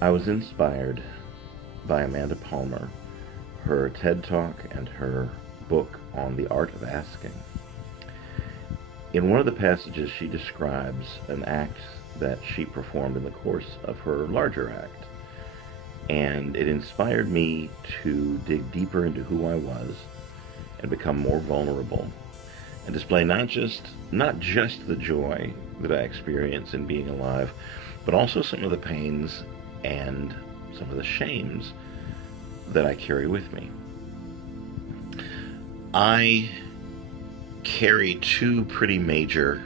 I was inspired by Amanda Palmer, her TED Talk, and her book on the art of asking. In one of the passages, she describes an act that she performed in the course of her larger act, and it inspired me to dig deeper into who I was and become more vulnerable and display not just the joy that I experience in being alive, but also some of the pains and some of the shames that I carry with me. I carry two pretty major,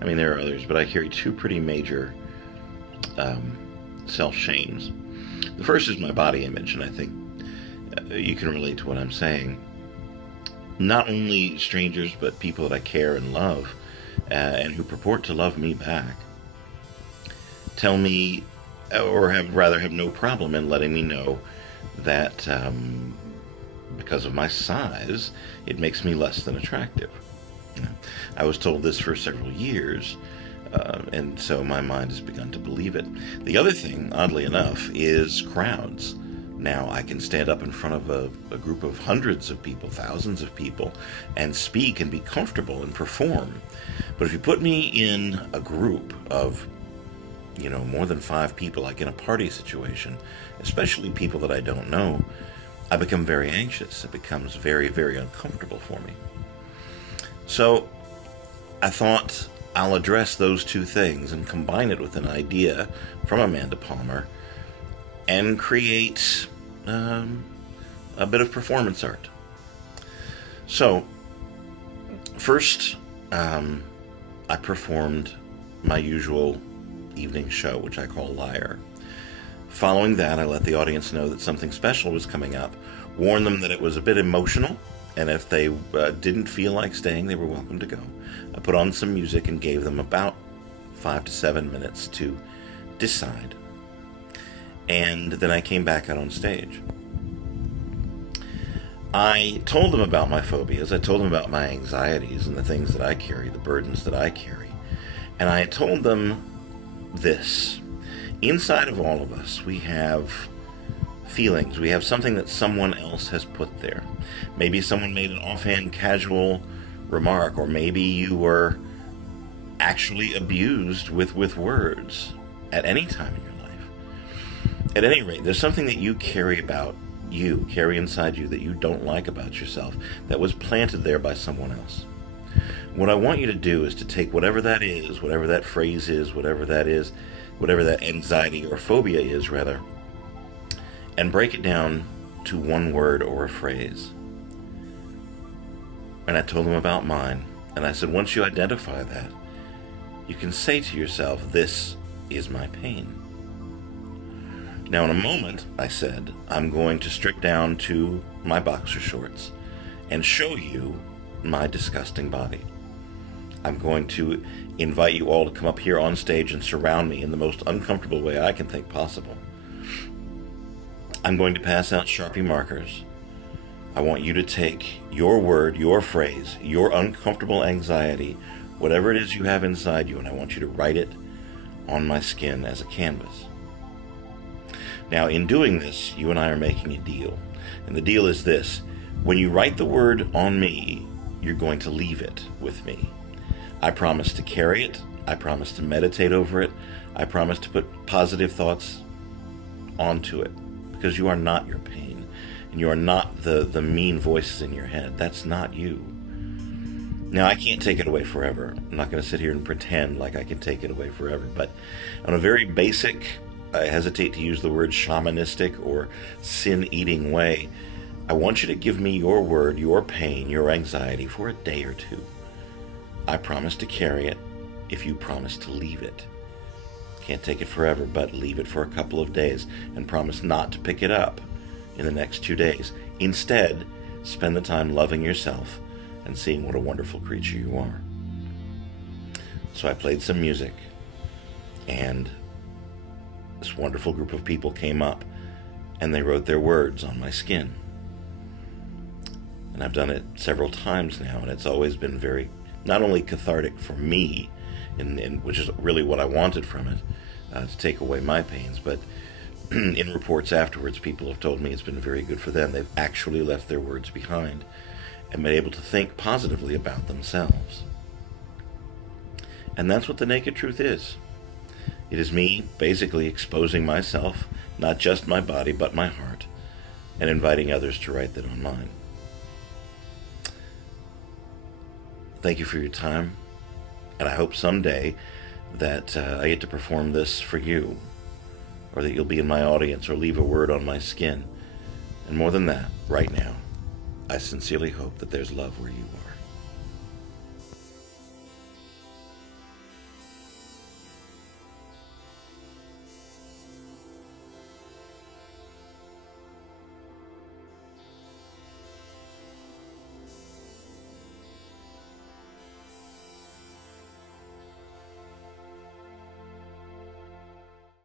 there are others, but I carry two pretty major self-shames. The first is my body image, and I think you can relate to what I'm saying. Not only strangers, but people that I care and love, and who purport to love me back, tell me, or have no problem in letting me know that because of my size, it makes me less than attractive. I was told this for several years, and so my mind has begun to believe it. The other thing, oddly enough, is crowds. Now, I can stand up in front of a group of hundreds of people, thousands of people, and speak and be comfortable and perform. But if you put me in a group of more than 5 people, like in a party situation, especially people that I don't know, I become very anxious. It becomes very, very uncomfortable for me. So I thought I'll address those two things and combine it with an idea from Amanda Palmer and create a bit of performance art. So first, I performed my usual evening show, which I call Liar. Following that, I let the audience know that something special was coming up, warned them that it was a bit emotional, and if they didn't feel like staying, they were welcome to go. I put on some music and gave them about 5 to 7 minutes to decide. And then I came back out on stage. I told them about my phobias. I told them about my anxieties and the things that I carry, the burdens that I carry. And I told them this: inside of all of us, we have feelings. We have something that someone else has put there. Maybe someone made an offhand, casual remark, or maybe you were actually abused with words at any time in your life. At any rate, there's something that you carry inside you that you don't like about yourself, that was planted there by someone else. What I want you to do is to take whatever that is, whatever that phrase is, whatever that anxiety or phobia is, rather, and break it down to one word or a phrase. And I told them about mine, and I said, once you identify that, you can say to yourself, this is my pain. Now, in a moment, I said, I'm going to strip down to my boxer shorts and show you my disgusting body. I'm going to invite you all to come up here on stage and surround me in the most uncomfortable way I can think possible. I'm going to pass out Sharpie markers. I want you to take your word, your phrase, your uncomfortable anxiety, whatever it is you have inside you, and I want you to write it on my skin as a canvas. Now, in doing this, you and I are making a deal. And the deal is this: when you write the word on me, you're going to leave it with me. I promise to carry it. I promise to meditate over it. I promise to put positive thoughts onto it, because you are not your pain, and you are not the mean voices in your head. That's not you. Now, I can't take it away forever. I'm not going to sit here and pretend like I can take it away forever, but on a very basic, I hesitate to use the word shamanistic or sin-eating way, I want you to give me your word, your pain, your anxiety for a day or two. I promise to carry it if you promise to leave it. Can't take it forever, but leave it for a couple of days and promise not to pick it up in the next 2 days. Instead, spend the time loving yourself and seeing what a wonderful creature you are. So I played some music, and this wonderful group of people came up and they wrote their words on my skin. And I've done it several times now, and it's always been very, not only cathartic for me, which is really what I wanted from it, to take away my pains, but in reports afterwards, people have told me it's been very good for them. They've actually left their words behind and been able to think positively about themselves. And that's what the naked truth is. It is me basically exposing myself, not just my body, but my heart, and inviting others to write that on mine. Thank you for your time, and I hope someday that I get to perform this for you, or that you'll be in my audience or leave a word on my skin. And more than that, right now, I sincerely hope that there's love where you are.